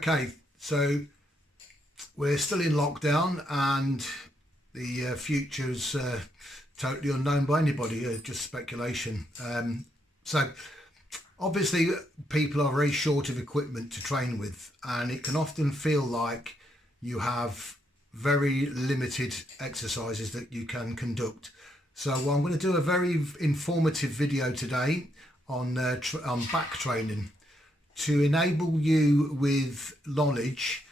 Okay, so we're still in lockdown and the future's totally unknown by anybody, just speculation. So obviously people are very short of equipment to train with, and it can often feel like you have very limited exercises that you can conduct. So I'm going to do a very informative video today on back training to enable you with knowledge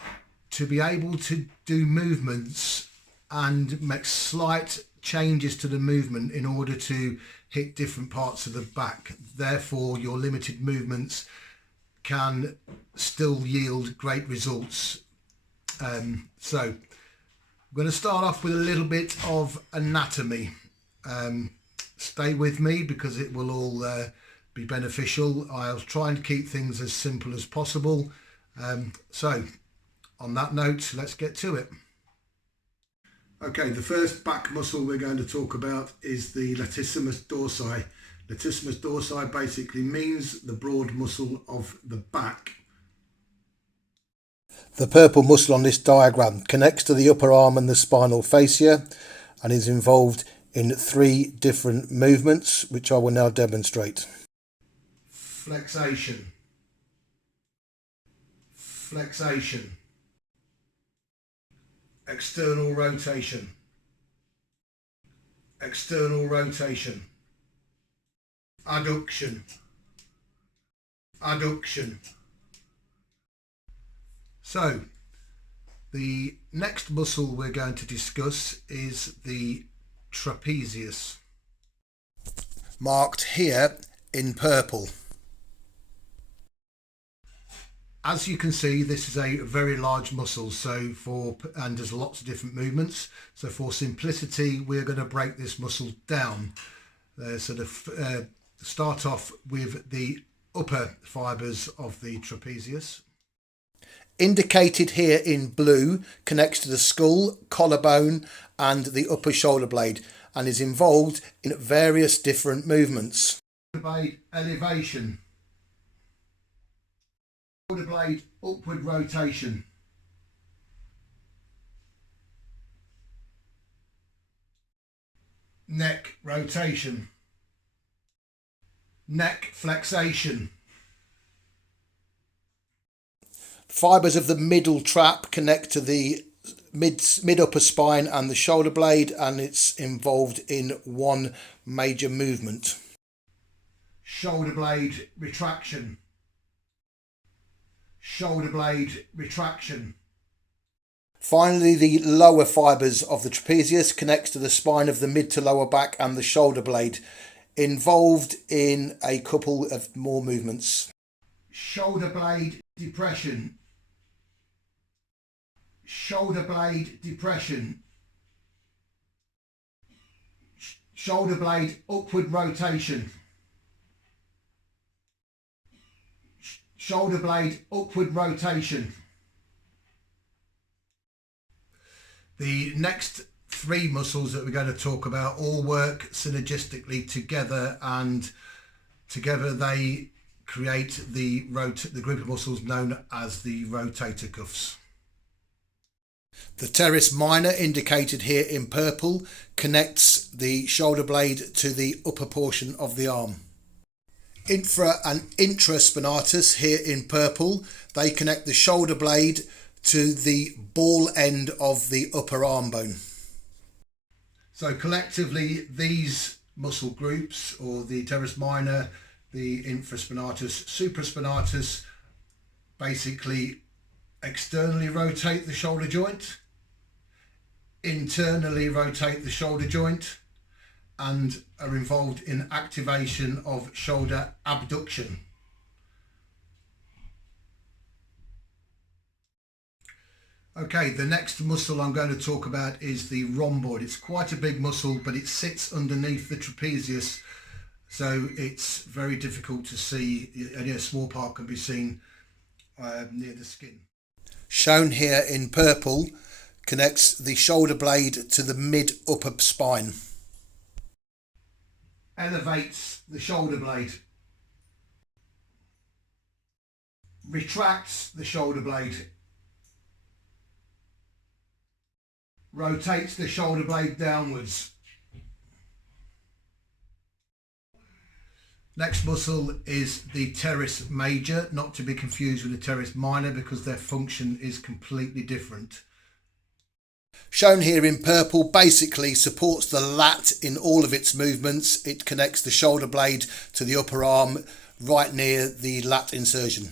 to be able to do movements and make slight changes to the movement in order to hit different parts of the back. Therefore, your limited movements can still yield great results. So I'm going to start off with a little bit of anatomy. Stay with me because it will all be beneficial. I'll try and keep things as simple as possible. So on that note, let's get to it. Okay, the first back muscle we're going to talk about is the latissimus dorsi. Latissimus dorsi basically means the broad muscle of the back. The purple muscle on this diagram connects to the upper arm and the spinal fascia and is involved in 3 different movements, which I will now demonstrate. Flexation, flexation, external rotation, external rotation, adduction, adduction. So the next muscle we're going to discuss is the trapezius, marked here in purple. As you can see, this is a very large muscle, and there's lots of different movements. So for simplicity, we're going to break this muscle down. Start off with the upper fibres of the trapezius. Indicated here in blue, connects to the skull, collarbone and the upper shoulder blade and is involved in various different movements. Shoulder blade elevation, shoulder blade upward rotation, neck rotation, neck flexation. Fibres of the middle trap connect to the mid upper spine and the shoulder blade, and it's involved in 1 major movement. Shoulder blade retraction, shoulder blade retraction. Finally, the lower fibres of the trapezius connects to the spine of the mid to lower back and the shoulder blade, involved in a couple of more movements. Shoulder blade depression, shoulder blade depression, shoulder blade upward rotation, shoulder blade upward rotation. The next 3 muscles that we're going to talk about all work synergistically together, and together they create the group of muscles known as the rotator cuffs. The teres minor, indicated here in purple, connects the shoulder blade to the upper portion of the arm. Infra and intraspinatus, here in purple, they connect the shoulder blade to the ball end of the upper arm bone. So collectively, these muscle groups, or the teres minor, the infraspinatus, supraspinatus, basically externally rotate the shoulder joint, internally rotate the shoulder joint, and are involved in activation of shoulder abduction. Okay, the next muscle I'm going to talk about is the rhomboid. It's quite a big muscle, but it sits underneath the trapezius, so it's very difficult to see. Only a small part can be seen near the skin. Shown here in purple, connects the shoulder blade to the mid-upper spine. Elevates the shoulder blade. retracts the shoulder blade, rotates the shoulder blade downwards. Next muscle is the teres major, not to be confused with the teres minor because their function is completely different. Shown here in purple basically supports the lat in all of its movements. It connects the shoulder blade to the upper arm right near the lat insertion.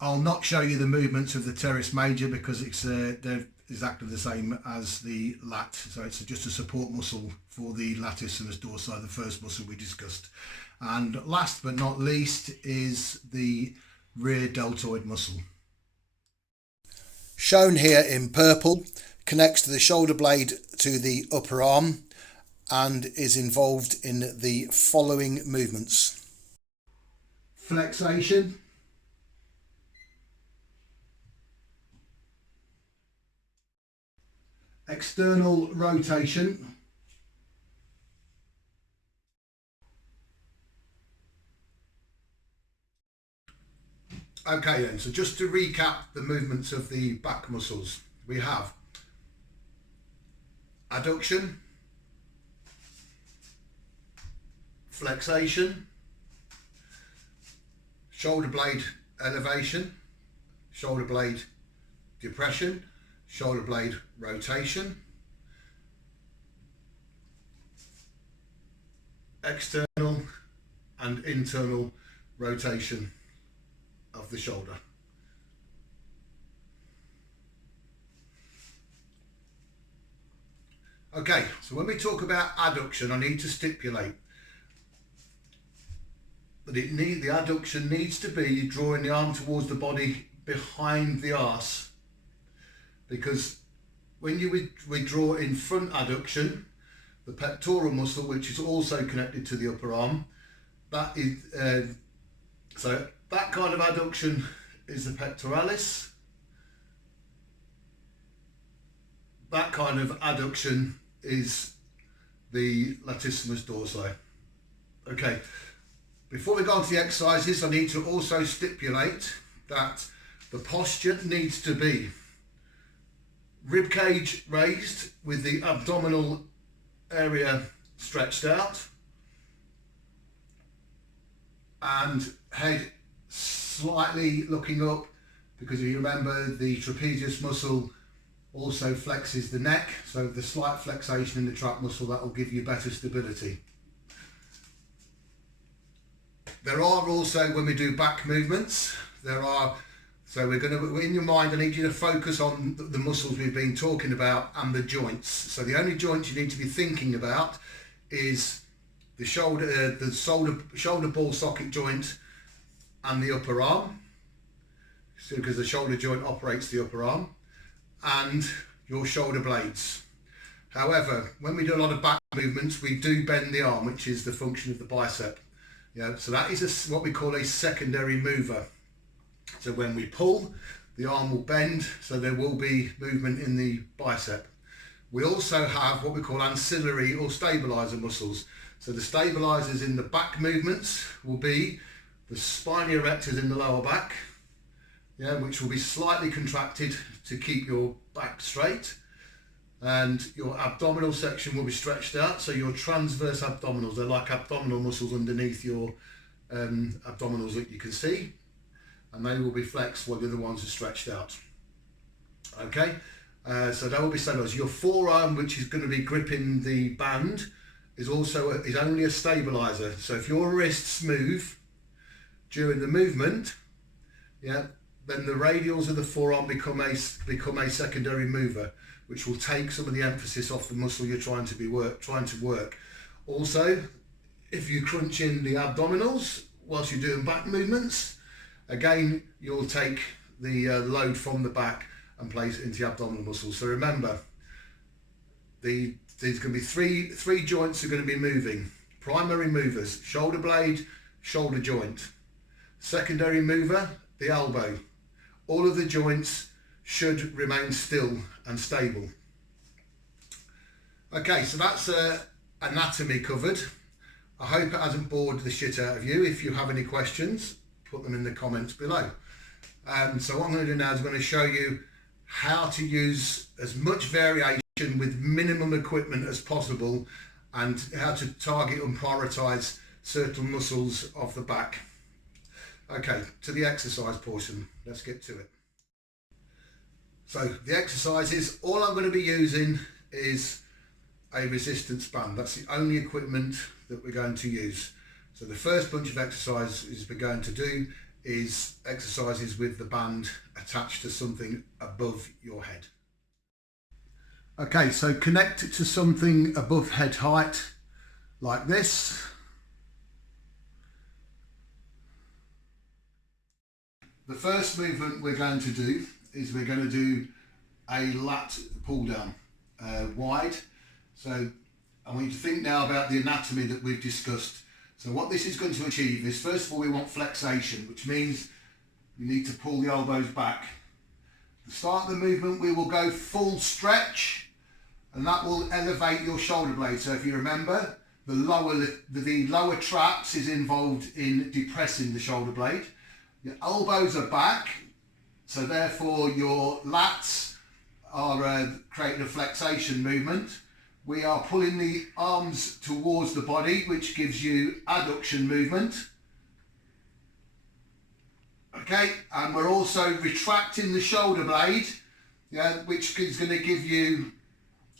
I'll not show you the movements of the teres major because they're exactly the same as the lat. So it's just a support muscle for the latissimus dorsi, the first muscle we discussed. And last but not least is the rear deltoid muscle. Shown here in purple, connects the shoulder blade to the upper arm and is involved in the following movements. Flexation, external rotation, okay then, so just to recap the movements of the back muscles, we have adduction, flexation, shoulder blade elevation, shoulder blade depression, shoulder blade rotation, external and internal rotation of the shoulder. Okay, so when we talk about adduction, I need to stipulate that the adduction needs to be drawing the arm towards the body behind the arse, because when you withdraw in front adduction, the pectoral muscle, which is also connected to the upper arm, that is so that kind of adduction is the pectoralis. That kind of adduction is the latissimus dorsi. Okay, before we go on to the exercises, I need to also stipulate that the posture needs to be rib cage raised with the abdominal area stretched out and head slightly looking up, because if you remember, the trapezius muscle also flexes the neck, so the slight flexation in the trap muscle, that will give you better stability. There are also, when we do back movements, so we're going to, in your mind, I need you to focus on the muscles we've been talking about and the joints. So the only joints you need to be thinking about is the shoulder ball socket joint and the upper arm, so because the shoulder joint operates the upper arm, and your shoulder blades. However, when we do a lot of back movements, we do bend the arm, which is the function of the bicep. Yeah, so that is what we call a secondary mover. So when we pull, the arm will bend, so there will be movement in the bicep. We also have what we call ancillary or stabilizer muscles. So the stabilizers in the back movements will be the spine erectors in the lower back, yeah, which will be slightly contracted to keep your back straight, and your abdominal section will be stretched out. So your transverse abdominals, they're like abdominal muscles underneath your abdominals that you can see, and they will be flexed while the other ones are stretched out. Okay, so that will be stabilized. Your forearm, which is going to be gripping the band, is only a stabilizer. So if your wrists move during the movement, yeah, then the radials of the forearm become a secondary mover, which will take some of the emphasis off the muscle you're trying to work. Also, if you crunch in the abdominals whilst you're doing back movements, again, you'll take the load from the back and place it into the abdominal muscles. So remember, there's going to be three joints are going to be moving. Primary movers: shoulder blade, shoulder joint. Secondary mover, the elbow. All of the joints should remain still and stable. Okay, so that's anatomy covered. I hope it hasn't bored the shit out of you. If you have any questions, put them in the comments below. So what I'm going to do now is I'm going to show you how to use as much variation with minimum equipment as possible, and how to target and prioritize certain muscles of the back. Okay, to the exercise portion, let's get to it. So the exercises, all I'm going to be using is a resistance band. That's the only equipment that we're going to use. So the first bunch of exercises we're going to do is exercises with the band attached to something above your head. Okay, so connect it to something above head height like this. The first movement we're going to do is we're going to do a lat pull down wide. So I want you to think now about the anatomy that we've discussed. So what this is going to achieve is, first of all, we want flexation, which means we need to pull the elbows back. To start the movement, we will go full stretch, and that will elevate your shoulder blade. So if you remember, the lower traps is involved in depressing the shoulder blade. Your elbows are back, so therefore your lats are creating a flexation movement. We are pulling the arms towards the body, which gives you adduction movement. Okay, and we're also retracting the shoulder blade, which is going to give you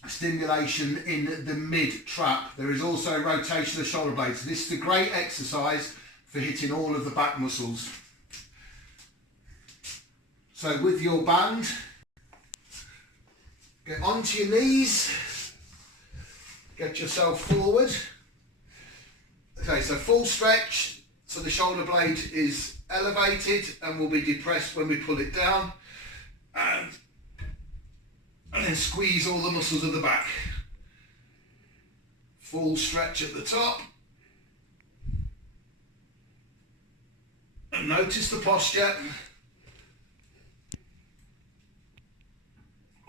stimulation in the mid trap. There is also rotation of the shoulder blade. So this is a great exercise for hitting all of the back muscles. So with your band, get onto your knees, get yourself forward. Okay, so full stretch, so the shoulder blade is elevated and will be depressed when we pull it down, and then squeeze all the muscles of the back. Full stretch at the top. And notice the posture.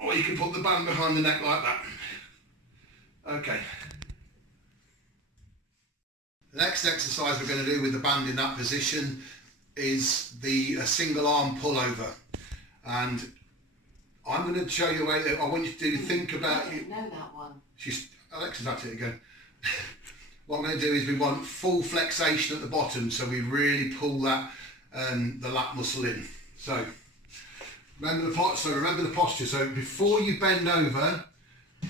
Or you can put the band behind the neck like that. Okay. The next exercise we're going to do with the band in that position is the single arm pullover. And I'm going to show you a way that I want you to think about it. I didn't know that one. Alexa's at it again. What I'm going to do is we want full flexation at the bottom, so we really pull that the lat muscle in. So remember the posture. So before you bend over,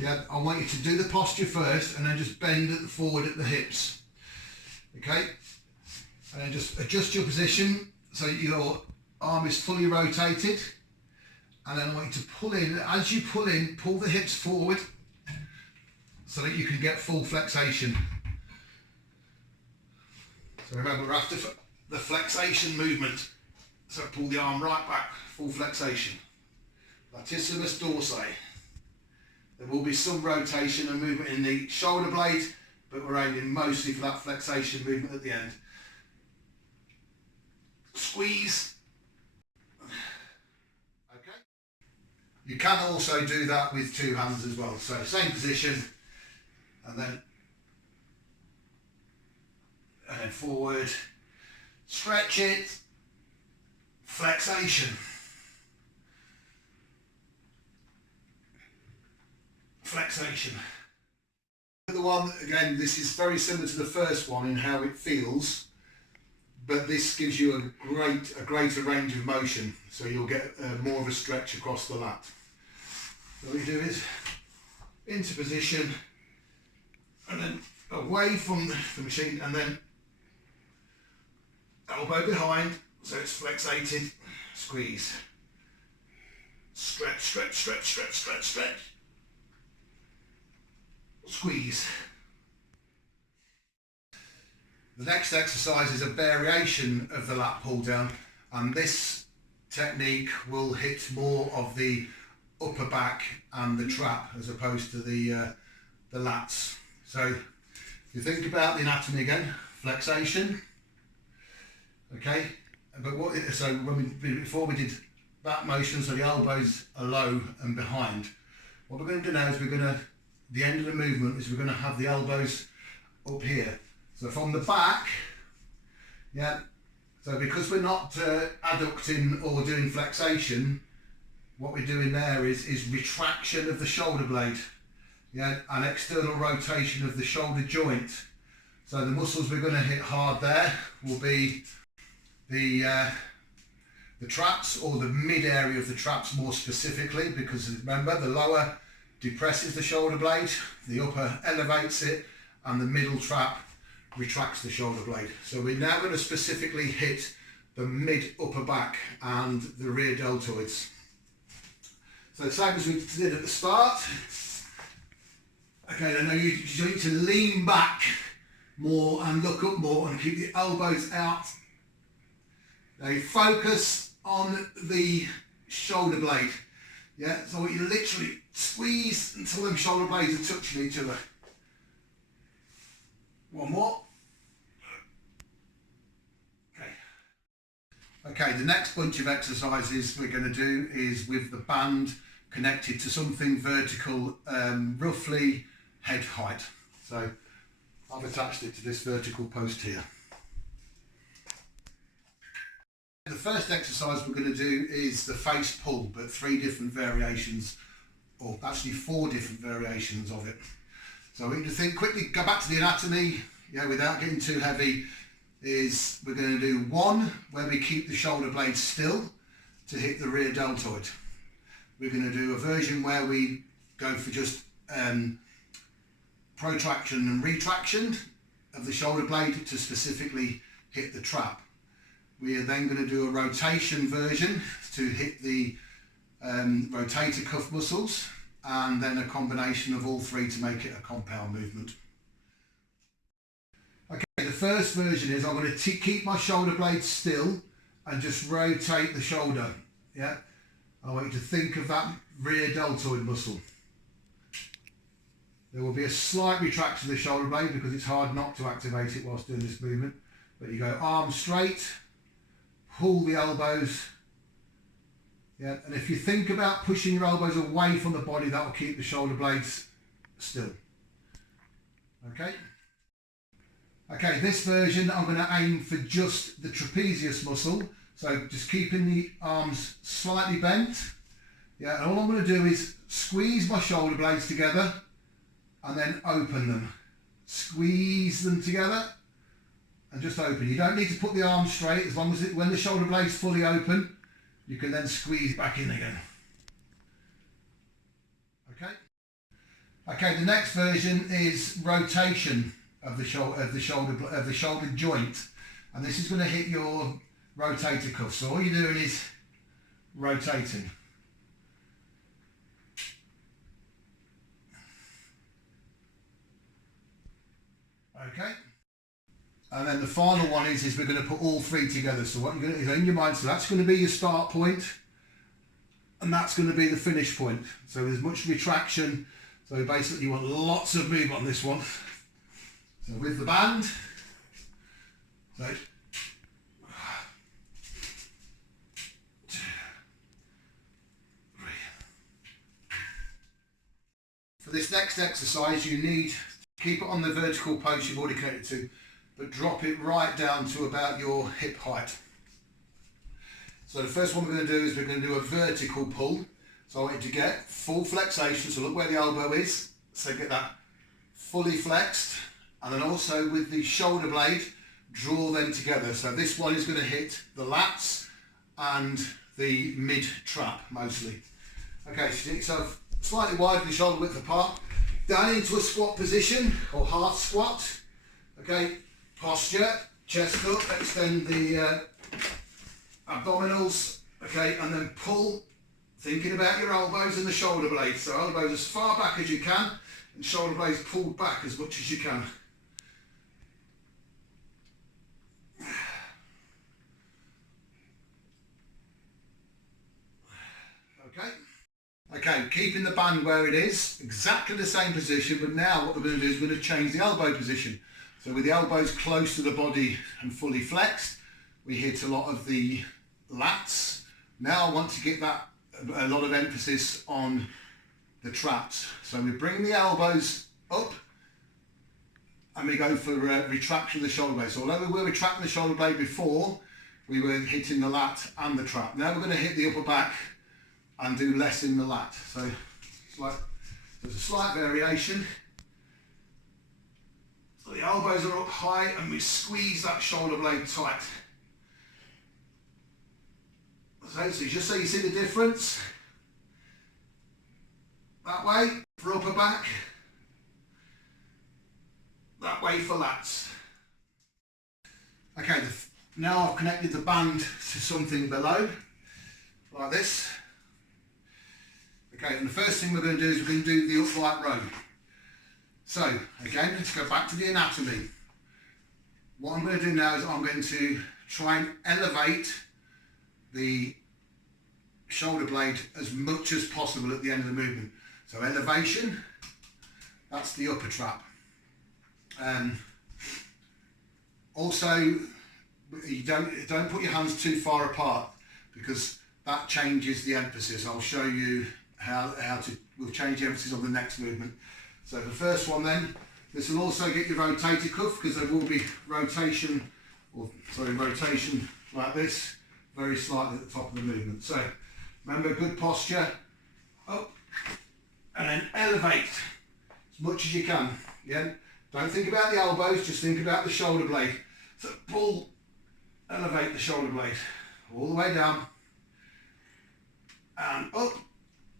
I want you to do the posture first, and then just bend forward at the hips. Okay, and then just adjust your position so your arm is fully rotated, and then I want you to pull in. As you pull in, pull the hips forward so that you can get full flexation. So remember, we're after the flexation movement. So pull the arm right back, full flexation. Latissimus dorsi. There will be some rotation and movement in the shoulder blade, but we're aiming mostly for that flexation movement at the end. Squeeze. Okay. You can also do that with two hands as well. So same position, and then forward. Stretch it. Flexation. Flexation. The one, again, this is very similar to the first one in how it feels, but this gives you a greater range of motion, so you'll get more of a stretch across the lat. So what you do is into position, and then away from the machine, and then elbow behind, so it's flexated, squeeze, stretch, stretch, stretch, stretch, stretch, stretch, squeeze. The next exercise is a variation of the lat pull down, and this technique will hit more of the upper back and the trap as opposed to the lats. So if you think about the anatomy again, flexation, okay, but before we did that motion, so the elbows are low and behind. What we're going to do now is the end of the movement is we're going to have the elbows up here. So from the back, so So because we're not adducting or doing flexation, what we're doing there is retraction of the shoulder blade, yeah, and external rotation of the shoulder joint. So the muscles we're going to hit hard there will be the traps, or the mid area of the traps more specifically, because remember, the lower depresses the shoulder blade, the upper elevates it, and the middle trap retracts the shoulder blade. So we're now going to specifically hit the mid upper back and the rear deltoids. So the same as we did at the start. Okay, now you need to lean back more and look up more and keep the elbows out. Now you focus on the shoulder blade. Yeah, so you literally squeeze until them shoulder blades are touching each other. One more. Okay, the next bunch of exercises we're going to do is with the band connected to something vertical, roughly head height. So I've attached it to this vertical post here. The first exercise we're going to do is the face pull, but 3 different variations, or actually 4 different variations of it. So we can think quickly, go back to the anatomy, yeah, without getting too heavy. Is we're going to do 1 where we keep the shoulder blade still to hit the rear deltoid. We're going to do a version where we go for just protraction and retraction of the shoulder blade to specifically hit the trap. We are then going to do a rotation version to hit the rotator cuff muscles, and then a combination of all 3 to make it a compound movement. Okay, the first version is I'm going to keep my shoulder blade still and just rotate the shoulder. Yeah, I want you to think of that rear deltoid muscle. There will be a slight retraction of the shoulder blade because it's hard not to activate it whilst doing this movement. But you go arms straight, pull the elbows. Yeah, and if you think about pushing your elbows away from the body, that will keep the shoulder blades still. Okay. Okay, this version I'm going to aim for just the trapezius muscle, so just keeping the arms slightly bent. Yeah, and all I'm going to do is squeeze my shoulder blades together and then open them. Squeeze them together and just open. You don't need to put the arms straight, as long as when the shoulder blade's fully open, you can then squeeze back in again. Okay. Okay, the next version is rotation of the shoulder joint, and this is going to hit your rotator cuff. So all you're doing is rotating. Okay, and then the final one is we're going to put all 3 together. So what you're going to do in your mind, so that's going to be your start point, and that's going to be the finish point. So there's much retraction. So basically you want lots of movement on this one. So with the band, so 1, 2, 3. For this next exercise, you need to keep it on the vertical post you've already connected to, but drop it right down to about your hip height. So the first one we're going to do is we're going to do a vertical pull. So I want you to get full flexation, so look where the elbow is, so get that fully flexed. And then also with the shoulder blade, draw them together. So this one is going to hit the lats and the mid trap mostly. Okay, so get yourself slightly wide with the shoulder width apart, down into a squat position or half squat. Okay, posture, chest up, extend the abdominals. Okay, and then pull, thinking about your elbows and the shoulder blades. So elbows as far back as you can and shoulder blades pulled back as much as you can. Okay, keeping the band where it is, exactly the same position, but now what we're going to do is we're going to change the elbow position. So with the elbows close to the body and fully flexed, we hit a lot of the lats. Now I want to get that a lot of emphasis on the traps. So we bring the elbows up and we go for retraction of the shoulder blade. So although we were retracting the shoulder blade before, we were hitting the lat and the trap. Now we're going to hit the upper back and do less in the lat. So there's a slight variation. So the elbows are up high and we squeeze that shoulder blade tight. So just so you see the difference. That way for upper back, that way for lats. Okay, now I've connected the band to something below, like this. Okay, and the first thing we're going to do is we're going to do the upright row. So, again, let's go back to the anatomy. What I'm going to do now is I'm going to try and elevate the shoulder blade as much as possible at the end of the movement. So elevation, that's the upper trap. Also, you don't put your hands too far apart because that changes the emphasis. I'll show you we'll change the emphasis on the next movement. So the first one then, this will also get your rotator cuff because there will be rotation like this, very slightly at the top of the movement. So remember, good posture, up, and then elevate as much as you can. Yeah, don't think about the elbows, just think about the shoulder blade. So pull, elevate the shoulder blade all the way down, and up,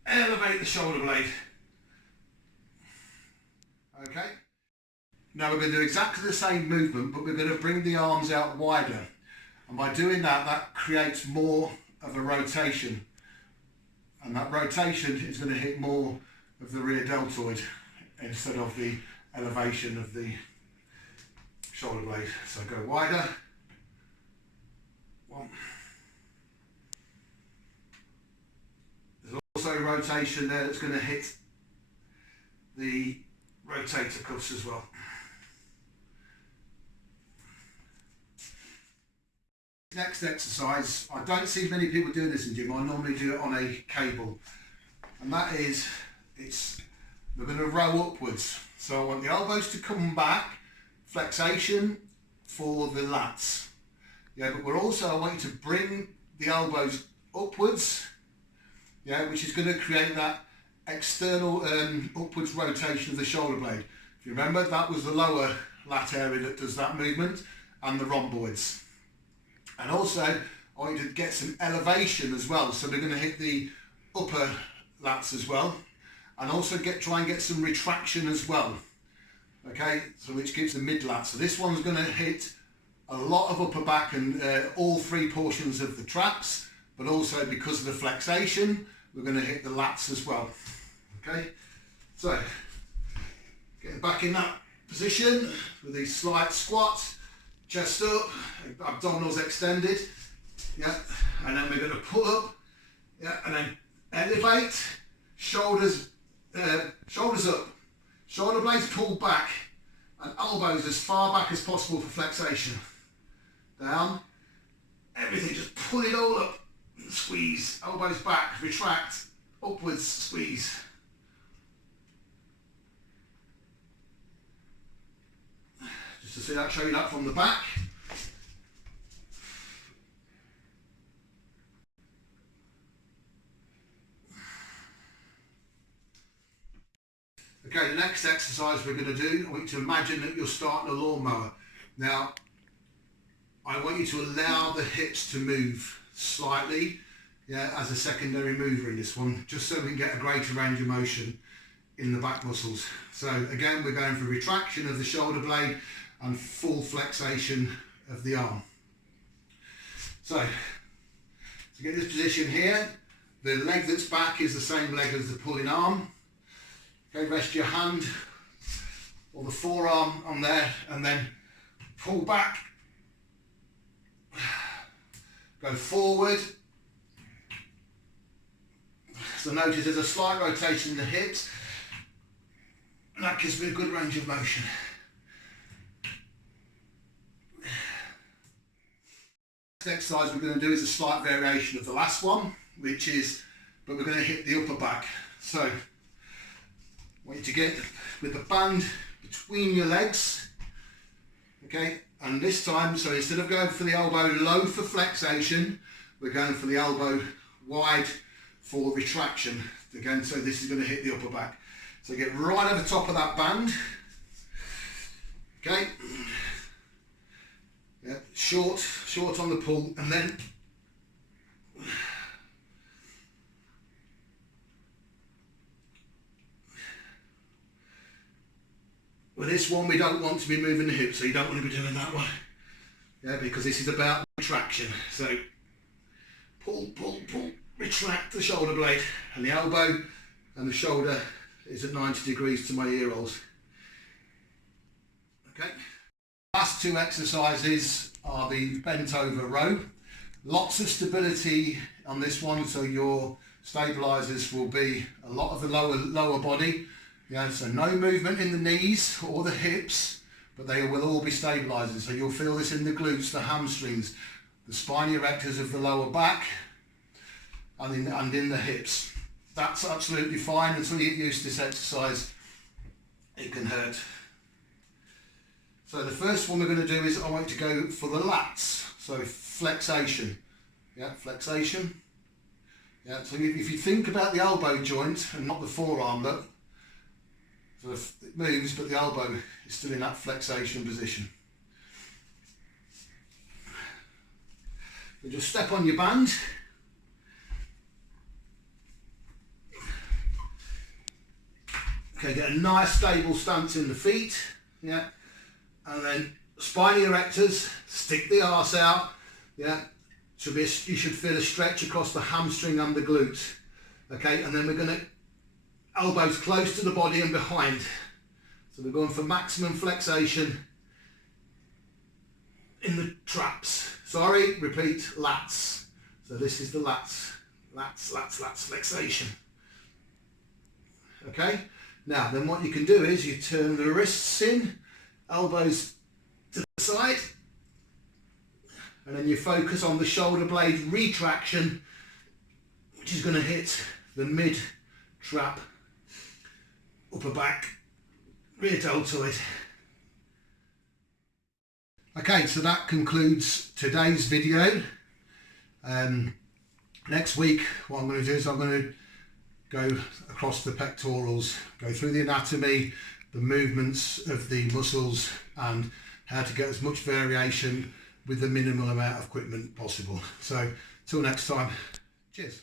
elevate the shoulder blade. Okay, now we're going to do exactly the same movement, but we're going to bring the arms out wider, and by doing that, that creates more of a rotation, and that rotation is going to hit more of the rear deltoid instead of the elevation of the shoulder blade. So go wider, one. There's also a rotation there that's going to hit the rotator cuffs as well. Next exercise, I don't see many people doing this in gym. I normally do it on a cable, and that is, we're going to row upwards. So I want the elbows to come back, flexation for the lats. Yeah, but I want you to bring the elbows upwards, yeah, which is going to create that external upwards rotation of the shoulder blade. If you remember, that was the lower lat area that does that movement, and the rhomboids. And also, I want you to get some elevation as well. So we're going to hit the upper lats as well, and also try and get some retraction as well. Okay, so which gives the mid lat. So this one's going to hit a lot of upper back and all three portions of the traps, but also because of the flexation, we're going to hit the lats as well. Okay, so getting back in that position with these slight squats, chest up, abdominals extended, yeah, and then we're going to pull up, yeah, and then elevate, shoulders up, shoulder blades pulled back, and elbows as far back as possible for flexation. Down, everything, just pull it all up, squeeze, elbows back, retract, upwards, squeeze. Just to see that, show you that from the back. Okay, the next exercise we're going to do, I want you to imagine that you're starting a lawnmower. Now, I want you to allow the hips to move slightly, yeah, as a secondary mover in this one, just so we can get a greater range of motion in the back muscles. So again, we're going for retraction of the shoulder blade and full flexation of the arm. So to get this position here, the leg that's back is the same leg as the pulling arm. Okay, rest your hand or the forearm on there and then pull back, go forward. So notice there's a slight rotation in the hips, and that gives me a good range of motion. Next exercise we're going to do is a slight variation of the last one, but we're going to hit the upper back. So I want you to get with the band between your legs, okay, And this time, so instead of going for the elbow low for flexation, we're going for the elbow wide for retraction. Again, so this is going to hit the upper back. So get right at the top of that band. Okay. Yeah, short on the pull, and then with this one we don't want to be moving the hips, so you don't want to be doing that one. Yeah, because this is about retraction. So pull, retract the shoulder blade, and the elbow and the shoulder is at 90 degrees to my ear holes. Okay. Last two exercises are the bent over row. Lots of stability on this one, so your stabilizers will be a lot of the lower body. Yeah, so no movement in the knees or the hips, but they will all be stabilizers. So you'll feel this in the glutes, the hamstrings, the spine erectors of the lower back, and in the hips. That's absolutely fine until you get used to this exercise. It can hurt. So the first one we're going to do is I want you to go for the lats. So flexation. Yeah, flexation. Yeah, so if you think about the elbow joint and not the forearm, look. So it moves, but the elbow is still in that flexation position. So just step on your band. Okay, get a nice stable stance in the feet. Yeah. And then spine erectors, stick the arse out. Yeah. You should feel a stretch across the hamstring and the glutes. Okay, and then we're going to elbows close to the body and behind. So we're going for maximum flexation in the traps. Sorry, repeat, lats. So this is the lats. Lats, flexation. Okay, now then what you can do is you turn the wrists in, elbows to the side, and then you focus on the shoulder blade retraction, which is going to hit the mid trap, upper back, rear deltoid. Okay, so that concludes today's video. Next week what I'm going to do is I'm going to go across the pectorals, go through the anatomy, the movements of the muscles, and how to get as much variation with the minimal amount of equipment possible. So till next time, cheers.